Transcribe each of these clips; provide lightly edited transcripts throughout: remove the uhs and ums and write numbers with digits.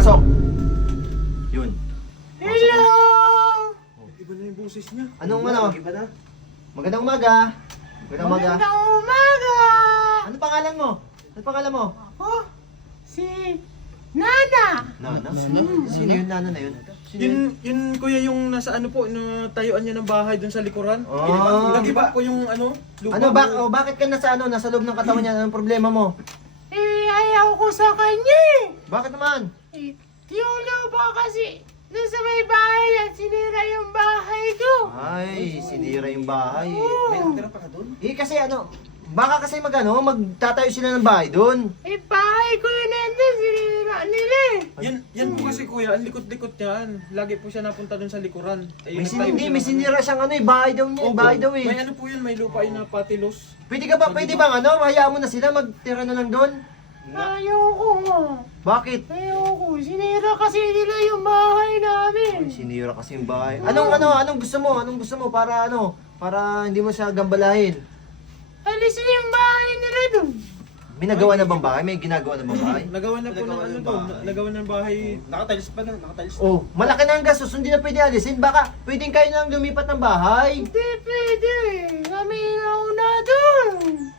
Pasok! Yun. Hello! Iba na yung boses niya. Anong ano? Iba na. Magandang umaga. Magandang umaga. Magandang umaga! Ano pangalan mo? Ano pangalan mo? Oh, si Nana! Nana? Sino yung Nana na yun? Sino yun? Yun kuya yung nasa ano po, na tayuan niya ng bahay dun sa likuran. Oh. Nag-iba po yung ano, lupa. Ano bakit ka nasa nasa loob ng katawan niya? Anong problema mo? Ayaw ko sa kanya eh. Bakit naman? Yung lupa kasi doon sa may bahay at sinira yung bahay ko. Ay, sinira yung bahay. Oo. May natira pa ka dun? Kasi baka kasi magtatayo sila ng bahay doon. Bahay ko yun nandun, sinira nila eh. Yan po kasi kuya, ang likot-likot yan. Lagi po siya napunta dun sa likuran. May sinira siyang bahay daw niya, bahay daw eh. May ano po yun, may lupa yun na patilos. Pwede bang hayaan mo na sila magtira na lang doon? Ayoko nga. Bakit? Ayoko. Sinira kasi nila yung bahay namin. Sinira kasi yung bahay. Anong gusto mo? Anong gusto mo para para hindi mo siya gambalahin? Alisin yung bahay nila dun. May nagawa na bang bahay? May ginagawa na bang bahay? Nagawa na po ng ano doon, nagawa ng bahay. Nakatalis pa na, nakatalis. Oh, malaki na ang gastos, hindi na pwede alisin. Baka pwedeng kayo nang lumipat ng bahay. Hindi pwede. Kami nauna dun.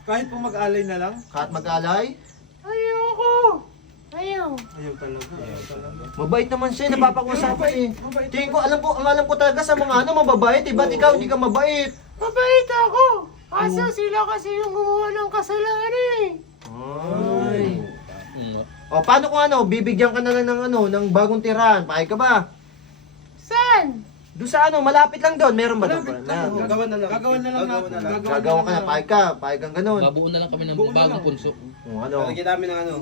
Kahit po mag-alay na lang, Kahit mag-alay. Ayoko. Ayaw. ayaw talaga. Ayaw talaga. Mabait naman siya, napapag-usapan eh. Mabait. Tingin ko, alam ko talaga sa mga mababait eh. Ba't ikaw hindi ka mabait? Mabait ako. Kaso sila kasi yung gumawa ng kasalanan eh. Ay. O, paano kung bibigyan ka na lang ng bagong tirahan? Pakay ka ba? Saan? Doon sa malapit lang doon, meron ba doon? Malapit lang. Gagawa na lang. Gagawa na lang natin. Gagawa ka na, pakay kang ganun. Babuo na lang kami ng Buo na bagong lang. punso. O, Lalagyan namin ng ano.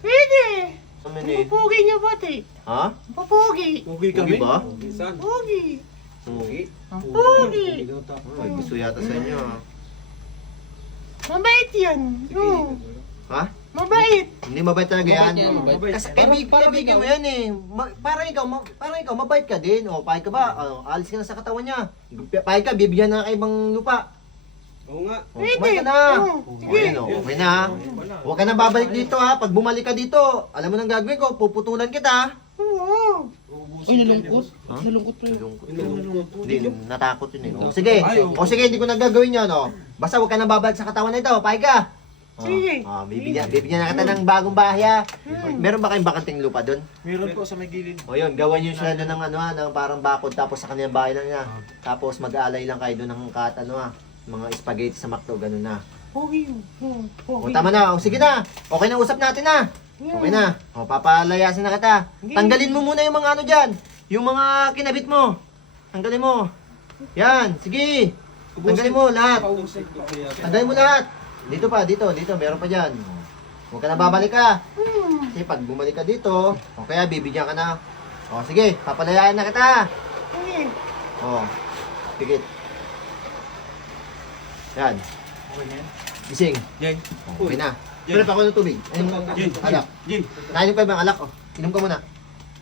Pwede. Ano eh? Pupugi niyo ba, te? Ha? Pupugi. Pugi Pugi kami. ba? Saan? Pugi. Pugi. Pugi. Ay, gusto yata sa inyo ha. Mabait yan. Oo. Ha? Mabait. Hindi mabait talaga yan. Mabait yan, mabait. Kasi kaibigan mo yan eh. Parang ikaw, mabait ka din. O, pakay ka ba? Alis ka na sa katawan niya. Pakay ka, bibigyan na kayo ibang lupa. Oo nga. O, kumain ka na. Oo, sige. Okay, okay na ha. Huwag ka na babalik dito ha. Pag bumalik ka dito, alam mo nang gagawin ko, puputulan kita. Oo. Ay, nalungkot. Ha? Nalungkot pre. Hindi, natakot yun eh. O sige, sige, hindi ko na gagawin yun. Basta huwag ka na babalik sa katawan na ito. Pakay ka. Sige. Bibigyan na kita ng bagong bahay ha. Meron ba kayong bakanting lupa doon? Meron po sa may gilid. O yun, gawan nyo sila doon ng ng parang bakod tapos sa kanilang bahay lang niya. Tapos mag-aalay lang kayo doon ng mga spaghetti sa McDo, ganun na. Pugi. O tama na, o sige na. Okay na, usap natin na. Okay na. O papalayasin na kita. Tanggalin mo muna yung mga dyan. Yung mga kinabit mo. Tanggalin mo. Yan, sige. Tanggalin mo lahat. Tanggalin mo lahat. Dito, meron pa dyan. Huwag ka na babalik ka. Kasi pag bumalik ka dito, o kaya bibigyan ka na. O sige, papalayain na kita. Sige. O, pikit. Yan, Okay na yan. gising. Jay. O, okay na. Pero pa ako ng tubig. Alak. Jay. Nainom ka ba ng alak? O, inom ka muna.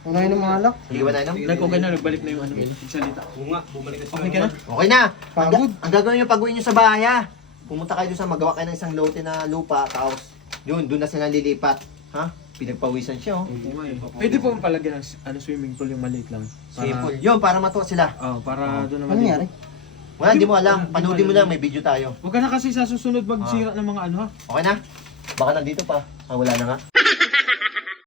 Unahin ng mga alak. Hindi ka ba nainom? Nag-okay na, nagbalik na yung ano, salita. Oo nga, bumalik ka Okay ka na? Okay na. Pagod. Ang gagawin nyo pag-uwi nyo sa bahay ha. Pumunta kayo doon sa magawa kayo ng isang lote na lupa. Tapos, yun, doon na sila lilipat. Ha? Pinagpawisan siya oh. Pwede po palagyan ng swimming pool yung maliit lang. Simple. Yun, para matuwa sila. Para doon naman. Ano nangyari? Wala, hindi mo alam. Panoodin mo lang, may video tayo. Huwag ka na kasi sa susunod magsira ng mga ano ha. Okay na? Baka nandito pa. Wala na nga.